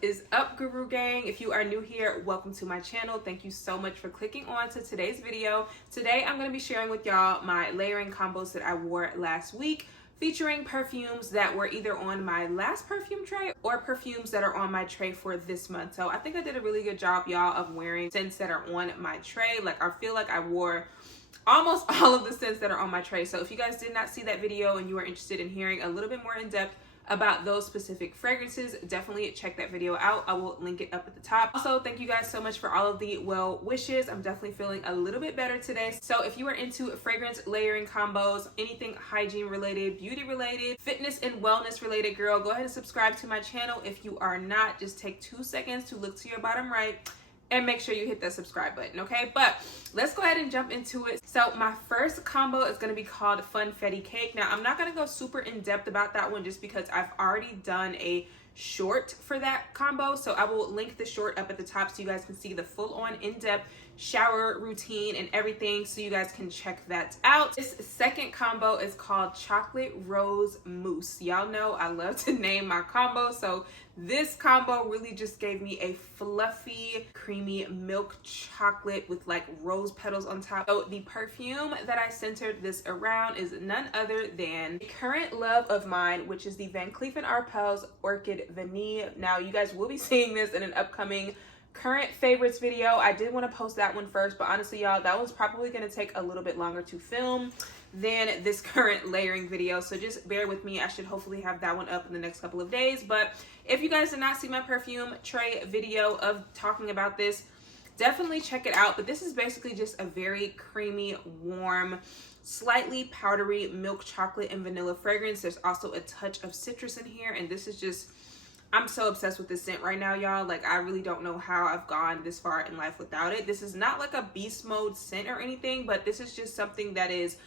is up, Guru Gang? If you are new here, welcome to my channel. Thank you so much for clicking on to today's video. Today I'm going to be sharing with y'all my layering combos that I wore last week, featuring perfumes that were either on my last perfume tray or perfumes that are on my tray for this month. So I think I did a really good job, y'all, of wearing scents that are on my tray. Like, I feel like I wore almost all of the scents that are on my tray. So if you guys did not see that video and you are interested in hearing a little bit more in depth about those specific fragrances, definitely check that video out. I will link it up at the top. Also, thank you guys so much for all of the well wishes. I'm definitely feeling a little bit better today. So if you are into fragrance layering combos, anything hygiene related, beauty related, fitness and wellness related, girl, go ahead and subscribe to my channel. If you are not, just take 2 seconds to look to your bottom right and make sure you hit that subscribe button, okay? But let's go ahead and jump into it. So my first combo is gonna be called Confetti Cake. Now, I'm not gonna go super in depth about that one just because I've already done a short for that combo. So I will link the short up at the top so you guys can see the full on in-depth shower routine and everything, so you guys can check that out. This second combo is called Chocolate Rose Mousse. Y'all know I love to name my combo, so this combo really just gave me a fluffy, creamy milk chocolate with like rose petals on top. So the perfume that I centered this around is none other than a current love of mine, which is the Van Cleef & Arpels Orchid Vanille. Now, you guys will be seeing this in an upcoming current favorites video. I did want to post that one first, but honestly, y'all, that one's probably going to take a little bit longer to film than this current layering video, so just bear with me. I should hopefully have that one up in the next couple of days. But if you guys did not see my perfume tray video of talking about this, definitely check it out. But this is basically just a very creamy, warm, slightly powdery milk chocolate and vanilla fragrance. There's also a touch of citrus in here, and this is just, I'm so obsessed with this scent right now, y'all. Like, I really don't know how I've gone this far in life without it. This is not like a beast mode scent or anything, but this is just something that is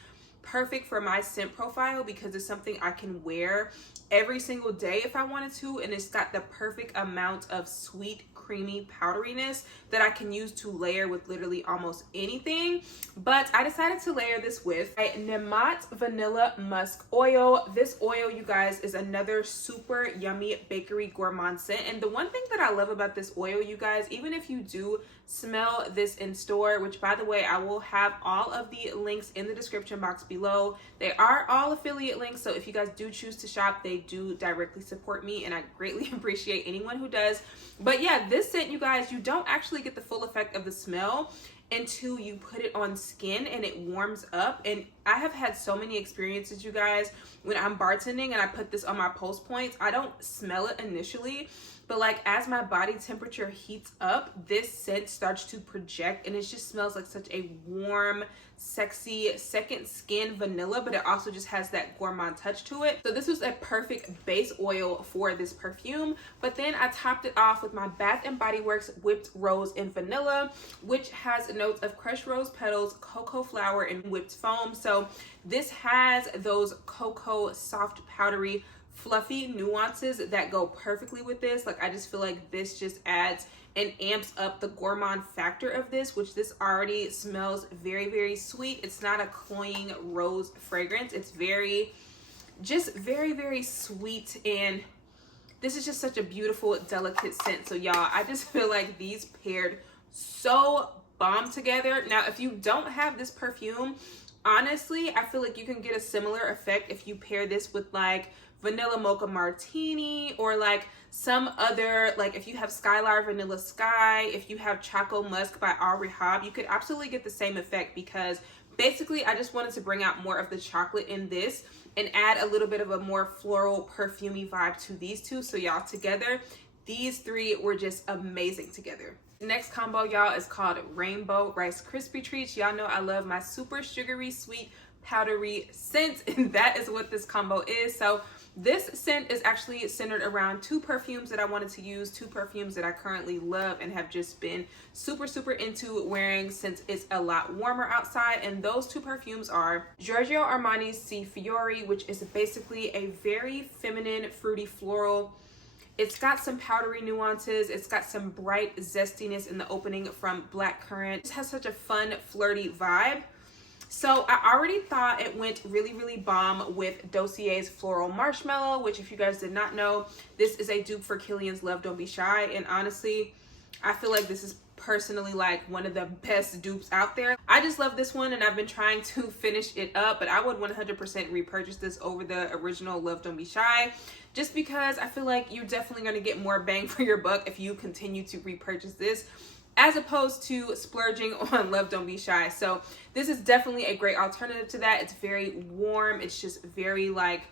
perfect for my scent profile because it's something I can wear every single day if I wanted to, and it's got the perfect amount of sweet, creamy powderiness that I can use to layer with literally almost anything. But I decided to layer this with a Nemat Vanilla Musk Oil. This oil, you guys, is another super yummy bakery gourmand scent. And the one thing that I love about this oil, you guys, even if you do smell this in store, which by the way, I will have all of the links in the description box below. They are all affiliate links, so if you guys do choose to shop, they do directly support me, and I greatly appreciate anyone who does. But yeah, this scent, you guys, you don't actually get the full effect of the smell until you put it on skin and it warms up. And I have had so many experiences, you guys, when I'm bartending and I put this on my pulse points. I don't smell it initially, but like as my body temperature heats up, this scent starts to project, and it just smells like such a warm, sexy second skin vanilla, but it also just has that gourmand touch to it. So this was a perfect base oil for this perfume. But then I topped it off with my Bath & Body Works Whipped Rose and Vanilla, which has notes of crushed rose petals, cocoa flower, and whipped foam. So this has those cocoa soft powdery fluffy nuances that go perfectly with this. Like, I just feel like this just adds and amps up the gourmand factor of this, which this already smells very, very sweet. It's not a cloying rose fragrance. It's very, very sweet, and this is just such a beautiful, delicate scent. So y'all, I just feel like these paired so bomb together. Now, if you don't have this perfume, honestly, I feel like you can get a similar effect if you pair this with like Vanilla Mocha Martini, or like some other, like if you have Skylar Vanilla Sky, if you have Choco Musk by Aubrey Hobb, you could absolutely get the same effect, because basically I just wanted to bring out more of the chocolate in this and add a little bit of a more floral, perfumey vibe to these two. So y'all, together, these three were just amazing together. Next combo, y'all, is called Rainbow Rice Krispie Treats. Y'all know I love my super sugary, sweet, powdery scent, and that is what this combo is. So this scent is actually centered around 2 perfumes that I wanted to use, 2 perfumes that I currently love and have just been super into wearing since it's a lot warmer outside. And those 2 perfumes are Giorgio Armani's Si Fiori, which is basically a very feminine, fruity floral. It's got some powdery nuances. It's got some bright zestiness in the opening from blackcurrant. It has such a fun, flirty vibe. So I already thought it went really bomb with Dossier's Floral Marshmallow, which if you guys did not know, this is a dupe for Killian's Love Don't Be Shy. And honestly, I feel like this is personally like one of the best dupes out there. I just love this one and I've been trying to finish it up, but I would 100% repurchase this over the original Love Don't Be Shy, just because I feel like you're definitely going to get more bang for your buck if you continue to repurchase this, as opposed to splurging on Love Don't Be Shy. So this is definitely a great alternative to that. It's very warm. It's just very like,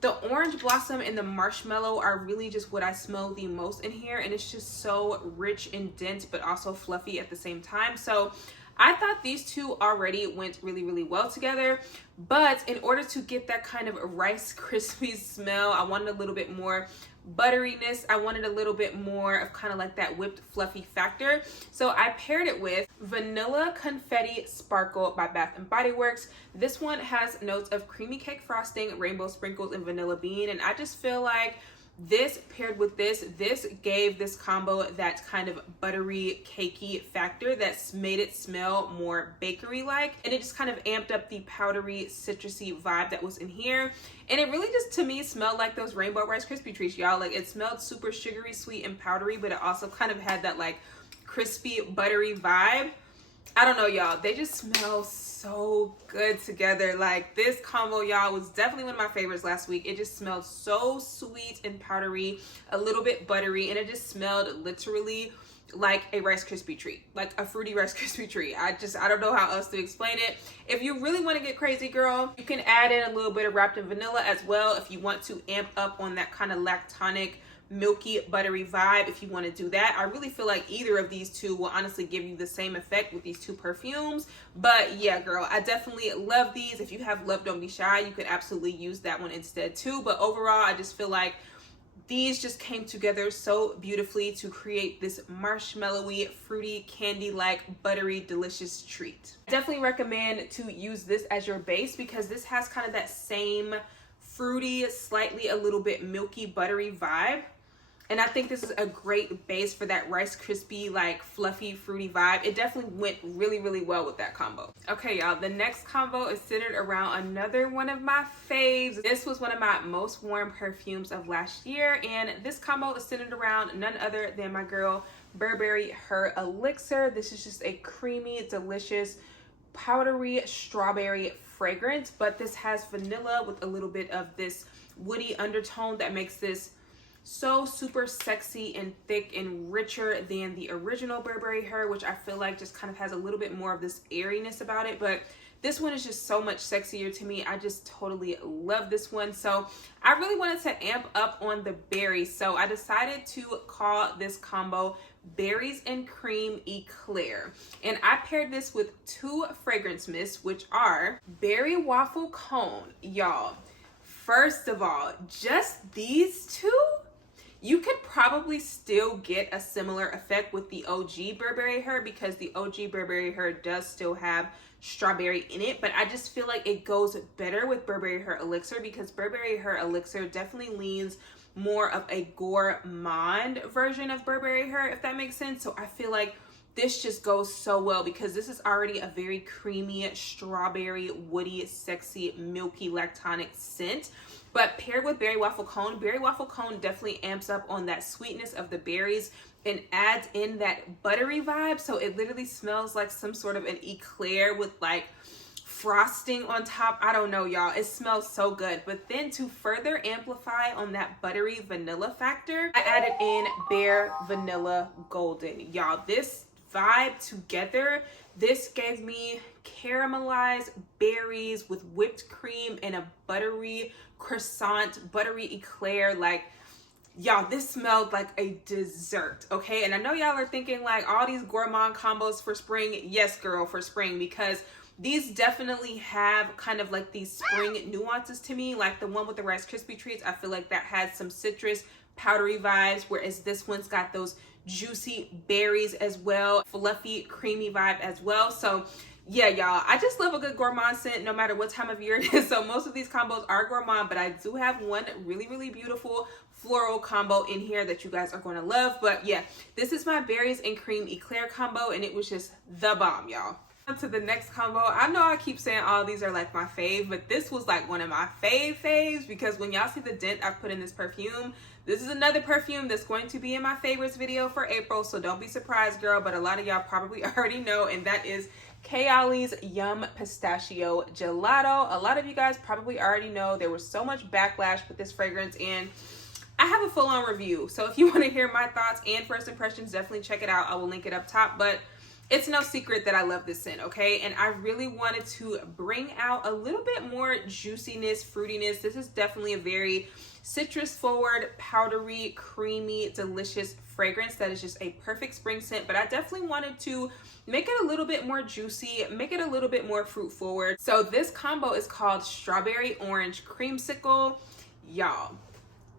the orange blossom and the marshmallow are really just what I smell the most in here. And it's just so rich and dense, but also fluffy at the same time. So I thought these two already went really well together. But in order to get that kind of Rice Krispie smell, I wanted a little bit more butteriness. I wanted a little bit more of kind of like that whipped fluffy factor. So I paired it with Vanilla Confetti Sparkle by Bath and Body Works. This one has notes of creamy cake frosting, rainbow sprinkles, and vanilla bean. And I just feel like this paired with this gave this combo that kind of buttery, cakey factor that made it smell more bakery-like. And it just kind of amped up the powdery, citrusy vibe that was in here. And it really just, to me, smelled like those rainbow Rice Krispie treats, y'all. Like, it smelled super sugary, sweet, and powdery, but it also kind of had that, like, crispy, buttery vibe. I don't know, y'all. They just smell so good together. Like, this combo, y'all, was definitely one of my favorites last week. It just smelled so sweet and powdery, a little bit buttery, and it just smelled literally like a Rice Krispie treat, like a fruity Rice Krispie treat. I don't know how else to explain it. If you really want to get crazy, girl, you can add in a little bit of Wrapped in Vanilla as well if you want to amp up on that kind of lactonic, milky, buttery vibe. If you want to do that, I really feel like either of these two will honestly give you the same effect with these two perfumes. But yeah, girl, I definitely love these. If you have Love Don't Be Shy, you could absolutely use that one instead too. But overall, I just feel like these just came together so beautifully to create this marshmallowy, fruity, candy-like, buttery, delicious treat. I definitely recommend to use this as your base because this has kind of that same fruity, slightly a little bit milky, buttery vibe. And I think this is a great base for that Rice Krispie, like fluffy, fruity vibe. It definitely went really well with that combo. Okay, y'all, the next combo is centered around another one of my faves. This was one of my most worn perfumes of last year. And this combo is centered around none other than my girl, Burberry Her Elixir. This is just a creamy, delicious, powdery strawberry fragrance. But this has vanilla with a little bit of this woody undertone that makes this so super sexy and thick and richer than the original Burberry Her, which I feel like just kind of has a little bit more of this airiness about it. But this one is just so much sexier to me. I just totally love this one. So I really wanted to amp up on the berries. So I decided to call this combo Berries and Cream Eclair. And I paired this with two fragrance mists, which are Berry Waffle Cone. Y'all, first of all, just these two, you could probably still get a similar effect with the OG Burberry Her because the OG Burberry Her does still have strawberry in it, but I just feel like it goes better with Burberry Her Elixir because Burberry Her Elixir definitely leans more of a gourmand version of Burberry Her, if that makes sense. So I feel like this just goes so well because this is already a very creamy, strawberry, woody, sexy, milky, lactonic scent. But paired with Berry Waffle Cone definitely amps up on that sweetness of the berries and adds in that buttery vibe. So it literally smells like some sort of an eclair with like frosting on top. I don't know, y'all. It smells so good. But then to further amplify on that buttery vanilla factor, I added in Bare Vanilla Golden. Y'all, this vibe together, this gave me caramelized berries with whipped cream and a buttery croissant, buttery eclair. Like, y'all, this smelled like a dessert, okay? And I know y'all are thinking like all these gourmand combos for spring. Yes, girl, for spring, because these definitely have kind of like these spring nuances to me. Like the one with the Rice Krispie treats, I feel like that has some citrus, powdery vibes, whereas this one's got those juicy berries as well, fluffy, creamy vibe as well. So yeah, y'all, I just love a good gourmand scent no matter what time of year it is. So most of these combos are gourmand, but I do have one really beautiful floral combo in here that you guys are going to love. But yeah, this is my Berries and Cream Eclair combo, and it was just the bomb, y'all. To the next combo. I know I keep saying all these are like my fave, but this was like one of my faves because when y'all see the dent I put in this perfume, this is another perfume that's going to be in my favorites video for April, so don't be surprised, girl, but a lot of y'all probably already know, and that is Kayali's Yum Pistachio Gelato. A lot of you guys probably already know there was so much backlash with this fragrance, and I have a full-on review, so if you want to hear my thoughts and first impressions, definitely check it out. I will link it up top, but it's no secret that I love this scent, okay? And I really wanted to bring out a little bit more juiciness, fruitiness. This is definitely a very citrus-forward, powdery, creamy, delicious fragrance that is just a perfect spring scent. But I definitely wanted to make it a little bit more juicy, make it a little bit more fruit-forward. So this combo is called Strawberry Orange Creamsicle. Y'all,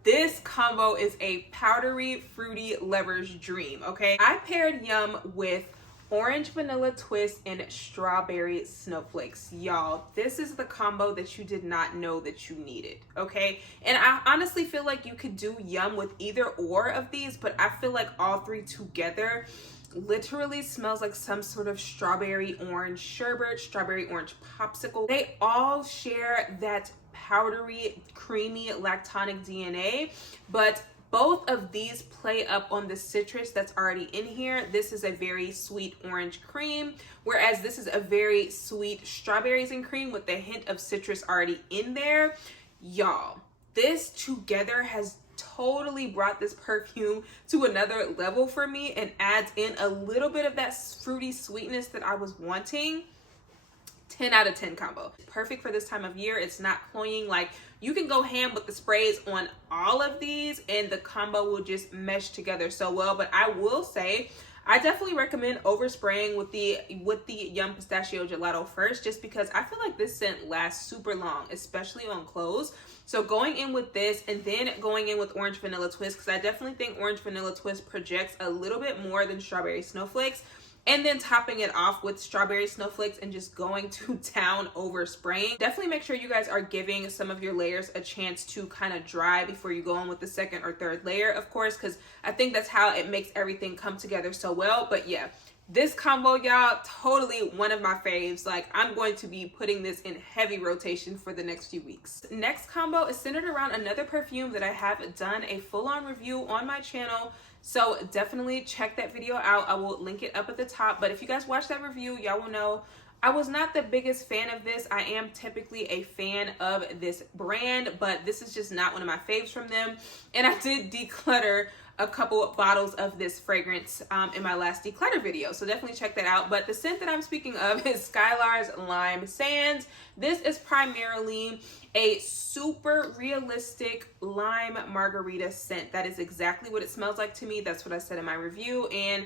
this combo is a powdery, fruity lover's dream, okay? I paired Yum with orange vanilla twist and strawberry snowflakes. Y'all, this is the combo that you did not know that you needed, okay? And I honestly feel like you could do Yum with either or of these, but I feel like all three together literally smells like some sort of strawberry orange sherbet, strawberry orange popsicle. They all share that powdery, creamy lactonic DNA, but both of these play up on the citrus that's already in here. This is a very sweet orange cream, whereas this is a very sweet strawberries and cream with a hint of citrus already in there. Y'all, this together has totally brought this perfume to another level for me and adds in a little bit of that fruity sweetness that I was wanting. 10 out of 10 combo. Perfect for this time of year. It's not cloying. Like, you can go ham with the sprays on all of these and the combo will just mesh together so well. But I will say, I definitely recommend overspraying with the Yum Pistachio Gelato first, just because I feel like this scent lasts super long, especially on clothes. So going in with this and then going in with Orange Vanilla Twist, because I definitely think Orange Vanilla Twist projects a little bit more than Strawberry Snowflakes. And then topping it off with strawberry snowflakes and just going to town over spraying. Definitely make sure you guys are giving some of your layers a chance to kind of dry before you go in with the second or third layer, of course, because I think that's how it makes everything come together so well. But yeah, this combo, y'all, totally one of my faves. Like, I'm going to be putting this in heavy rotation for the next few weeks. Next combo is centered around another perfume that I have done a full-on review on my channel. So definitely check that video out. I will link it up at the top. But if you guys watch that review, y'all will know I was not the biggest fan of this. I am typically a fan of this brand, but this is just not one of my faves from them. And I did declutter a couple of bottles of this fragrance in my last declutter video, so definitely check that out. But the scent that I'm speaking of is Skylar's Lime Sands. This is primarily a super realistic lime margarita scent. That is exactly what it smells like to me. That's what I said in my review, and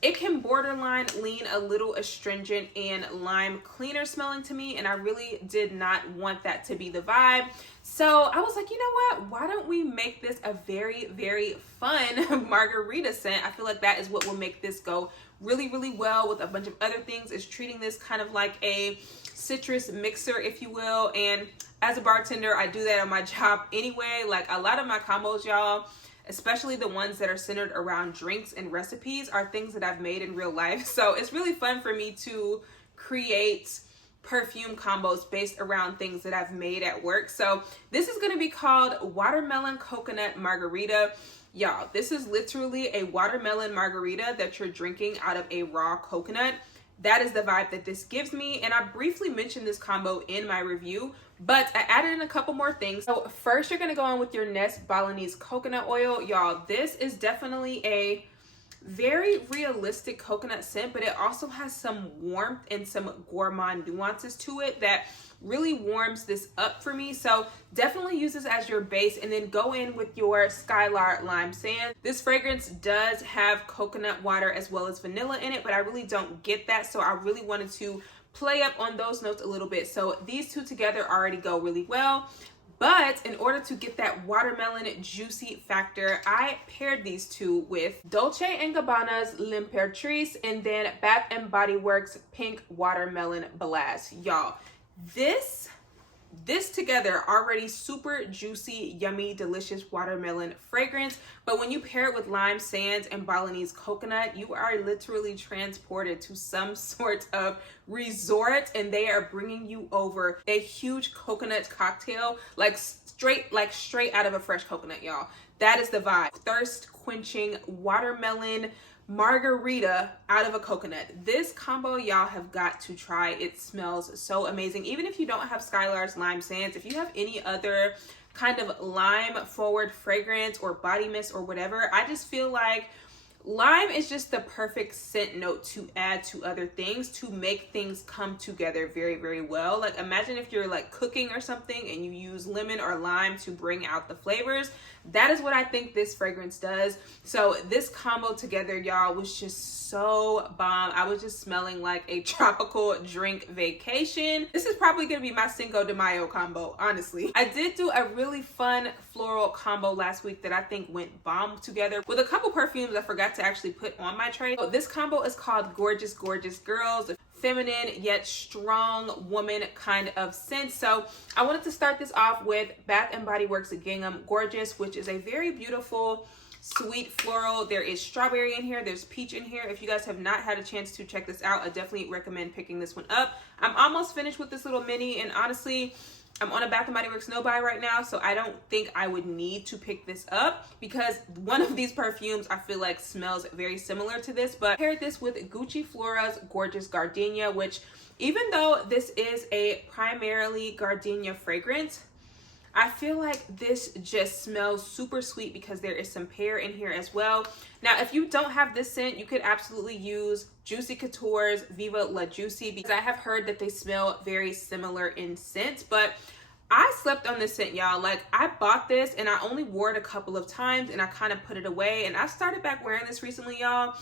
it can borderline lean a little astringent and lime cleaner smelling to me, and I really did not want that to be the vibe. So I was like, you know what? Why don't we make this a very, very fun margarita scent? I feel like that is what will make this go really, really well with a bunch of other things. Is treating this kind of like a citrus mixer, if you will. And as a bartender, I do that on my job anyway. Like, a lot of my combos, y'all, especially the ones that are centered around drinks and recipes, are things that I've made in real life. So it's really fun for me to create perfume combos based around things that I've made at work. So this is going to be called Watermelon Coconut Margarita. Y'all, this is literally a watermelon margarita that you're drinking out of a raw coconut. That is the vibe that this gives me, and I briefly mentioned this combo in my review, but I added in a couple more things. So first, you're gonna go in with your Nest Balinese coconut oil. Y'all, this is definitely a very realistic coconut scent, but it also has some warmth and some gourmand nuances to it that really warms this up for me. So definitely use this as your base, and then go in with your Skylar Lime Sand. This fragrance does have coconut water as well as vanilla in it, but I really don't get that, so I really wanted to play up on those notes a little bit. So these two together already go really well. But in order to get that watermelon juicy factor, I paired these two with Dolce & Gabbana's L'Imperatrice and then Bath & Body Works Pink Watermelon Blast. Y'all, this This together already super juicy, yummy, delicious watermelon fragrance. But when you pair it with lime sands and Balinese coconut, you are literally transported to some sort of resort, and they are bringing you over a huge coconut cocktail, like straight out of a fresh coconut, y'all. That is the vibe. Thirst quenching watermelon margarita out of a coconut. This combo y'all have got to try. It smells so amazing. Even if you don't have Skylar's lime sands, if you have any other kind of lime forward fragrance or body mist or whatever, I just feel like lime is just the perfect scent note to add to other things to make things come together very, very well. Like imagine if you're like cooking or something and you use lemon or lime to bring out the flavors. That is what I think this fragrance does. So this combo together, y'all, was just so bomb. I was just smelling like a tropical drink vacation. This is probably gonna be my Cinco de Mayo combo, honestly. I did do a really fun floral combo last week that I think went bomb together with a couple perfumes I forgot to actually put on my tray. So this combo is called Gorgeous Gorgeous Girls. Feminine yet strong woman kind of scent. So I wanted to start this off with Bath & Body Works Gingham Gorgeous, which is a very beautiful sweet floral. There is strawberry in here, there's peach in here. If you guys have not had a chance to check this out, I definitely recommend picking this one up. I'm almost finished with this little mini, and honestly I'm on a Bath & Body Works no buy right now, so I don't think I would need to pick this up because one of these perfumes I feel like smells very similar to this. But I paired this with Gucci Flora's Gorgeous Gardenia, which even though this is a primarily gardenia fragrance, I feel like this just smells super sweet because there is some pear in here as well. Now, if you don't have this scent, you could absolutely use Juicy Couture's Viva La Juicy because I have heard that they smell very similar in scent. But I slept on this scent, y'all. Like, I bought this and I only wore it a couple of times and I kind of put it away. And I started back wearing this recently, y'all.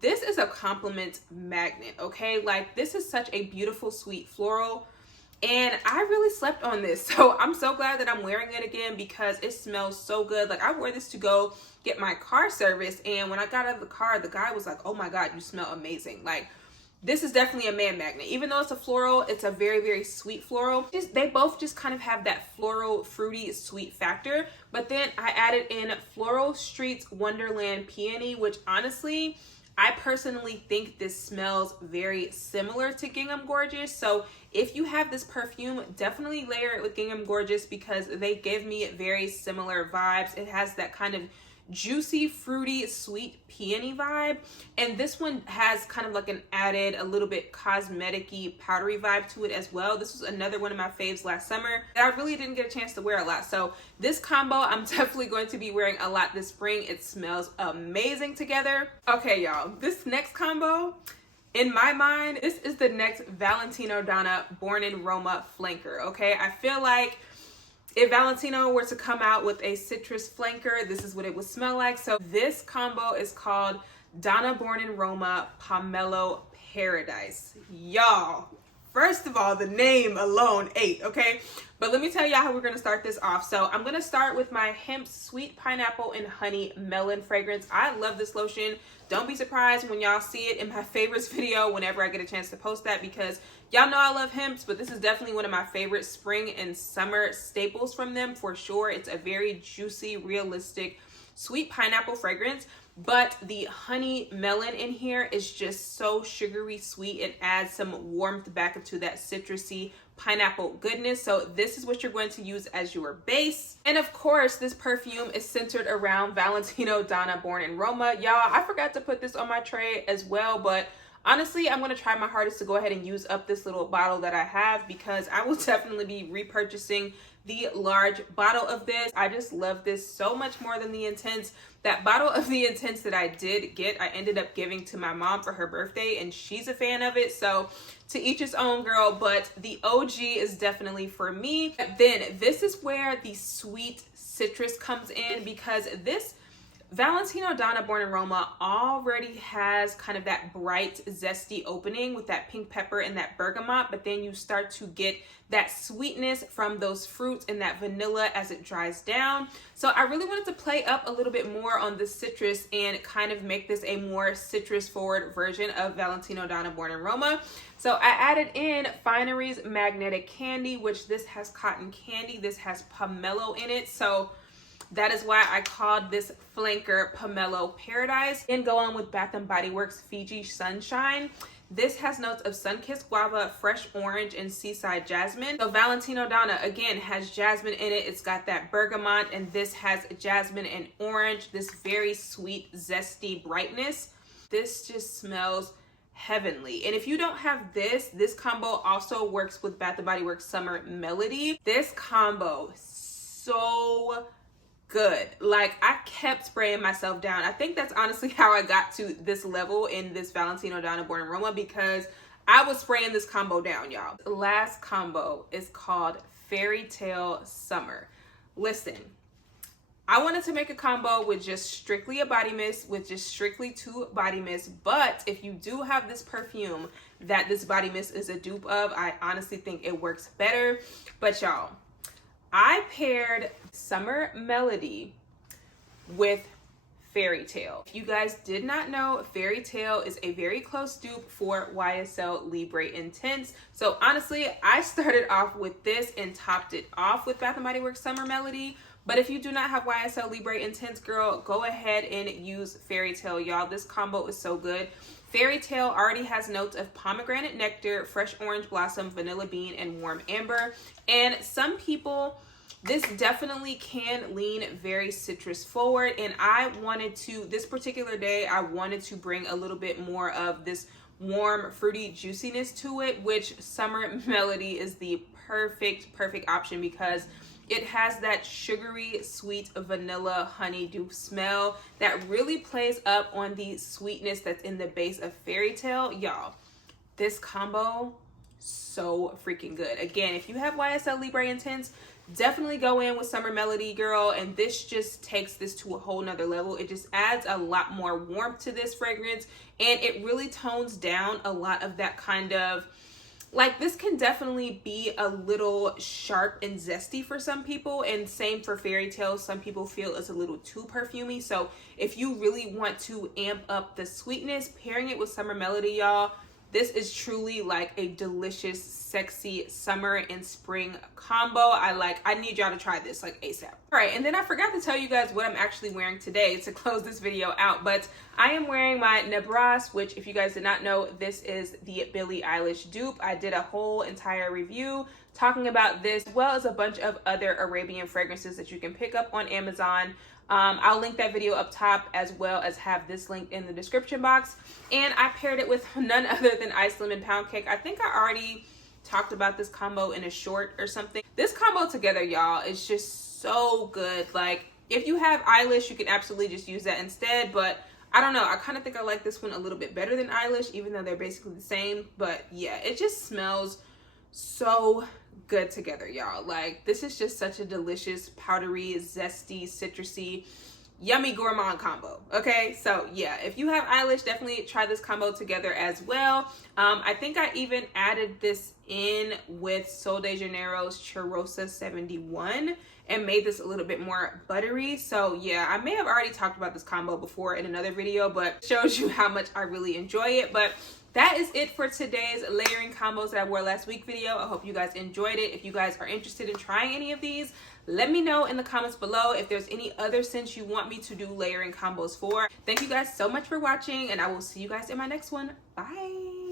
This is a compliment magnet, okay? Like, this is such a beautiful, sweet floral. And I really slept on this, so I'm so glad that I'm wearing it again because it smells so good. Like, I wore this to go get my car service, and when I got out of the car, the guy was like, oh my god, you smell amazing. Like, this is definitely a man magnet. Even though it's a floral, it's a very, very sweet floral. They both just kind of have that floral, fruity, sweet factor. But then I added in Floral Streets Wonderland Peony, which honestly, I personally think this smells very similar to Gingham Gorgeous. So if you have this perfume, definitely layer it with Gingham Gorgeous because they give me very similar vibes. It has that kind of juicy, fruity, sweet peony vibe. And this one has kind of like an added, a little bit cosmetic-y, powdery vibe to it as well. This was another one of my faves last summer that I really didn't get a chance to wear a lot. So this combo, I'm definitely going to be wearing a lot this spring. It smells amazing together. Okay, y'all, this next combo, in my mind, this is the next Valentino Donna Born in Roma flanker, okay? I feel like if Valentino were to come out with a citrus flanker, this is what it would smell like. So this combo is called Donna Born in Roma Pomelo Paradise. Y'all, first of all, the name alone ate, okay? But let me tell y'all how we're gonna start this off. So I'm gonna start with my Hemp Sweet Pineapple and Honey Melon fragrance. I love this lotion. Don't be surprised when y'all see it in my favorites video whenever I get a chance to post that because y'all know I love Hemps, but this is definitely one of my favorite spring and summer staples from them for sure. It's a very juicy, realistic, sweet pineapple fragrance, but the honey melon in here is just so sugary sweet. It adds some warmth back into that citrusy pineapple goodness. So this is what you're going to use as your base. And of course, this perfume is centered around Valentino Donna Born in Roma. Y'all, I forgot to put this on my tray as well, but honestly, I'm going to try my hardest to go ahead and use up this little bottle that I have because I will definitely be repurchasing the large bottle of this. I just love this so much more than the Intense. That bottle of the Intense that I did get, I ended up giving to my mom for her birthday and she's a fan of it. So to each his own, girl, but the OG is definitely for me. Then this is where the sweet citrus comes in because this Valentino Donna Born in Roma already has kind of that bright, zesty opening with that pink pepper and that bergamot, but then you start to get that sweetness from those fruits and that vanilla as it dries down. So I really wanted to play up a little bit more on the citrus and kind of make this a more citrus forward version of Valentino Donna Born in Roma. So I added in Finery's Magnetic Candy, which this has cotton candy, this has pomelo in it. So that is why I called this flanker Pomelo Paradise. And go on with Bath & Body Works Fiji Sunshine. This has notes of sun-kissed guava, fresh orange, and seaside jasmine. So Valentino Donna, again, has jasmine in it. It's got that bergamot, and this has jasmine and orange, this very sweet, zesty brightness. This just smells heavenly. And if you don't have this combo also works with Bath & Body Works Summer Melody. This combo, so good. Like, I kept spraying myself down. I think that's honestly how I got to this level in this Valentino Donna Born in Roma, because I was spraying this combo down, y'all. The last combo is called Fairytale Summer. Listen, I wanted to make a combo with just strictly a body mist, with just strictly 2 body mists, but if you do have this perfume that this body mist is a dupe of, I honestly think it works better. But y'all, I paired Summer Melody with Fairytale. If you guys did not know, Fairytale is a very close dupe for YSL Libre Intense. So honestly, I started off with this and topped it off with Bath & Body Works Summer Melody. But if you do not have YSL Libre Intense, girl, go ahead and use Fairytale, y'all. This combo is so good. Fairytale already has notes of pomegranate nectar, fresh orange blossom, vanilla bean, and warm amber. And some people, this definitely can lean very citrus forward. And I wanted to, this particular day, I wanted to bring a little bit more of this warm, fruity juiciness to it, which Summer Melody is the perfect option because it has that sugary, sweet vanilla honeydew smell that really plays up on the sweetness that's in the base of Fairytale. Y'all, this combo, so freaking good. Again, if you have YSL Libre Intense, definitely go in with Summer Melody, girl, and this just takes this to a whole nother level. It just adds a lot more warmth to this fragrance, and it really tones down a lot of that kind of, like, this can definitely be a little sharp and zesty for some people, and same for Fairytale. Some people feel it's a little too perfumey. So if you really want to amp up the sweetness, pairing it with Summer Melody, y'all, this is truly like a delicious, sexy summer and spring combo. I need y'all to try this like ASAP. All right, and then I forgot to tell you guys what I'm actually wearing today to close this video out, but I am wearing my Nebras, which, if you guys did not know, this is the Billie Eilish dupe. I did a whole entire review talking about this, as well as a bunch of other Arabian fragrances that you can pick up on Amazon. I'll link that video up top, as well as have this link in the description box. And I paired it with none other than Ice Lemon Pound Cake. I think I already talked about this combo in a short or something. This combo together, y'all, is just so good. Like, if you have Eilish, you can absolutely just use that instead, but I don't know, I kind of think I like this one a little bit better than Eilish, even though they're basically the same. But yeah, it just smells so good together, y'all. Like, this is just such a delicious, powdery, zesty, citrusy, yummy gourmand combo. Okay, so yeah, if you have Eilish, definitely try this combo together as well. I think I even added this in with Sol de Janeiro's Cheirosa 71 and made this a little bit more buttery. So yeah, I may have already talked about this combo before in another video, but shows you how much I really enjoy it. But that is it for today's layering combos that I wore last week video. I hope you guys enjoyed it. If you guys are interested in trying any of these, let me know in the comments below if there's any other scents you want me to do layering combos for. Thank you guys so much for watching, and I will see you guys in my next one. Bye.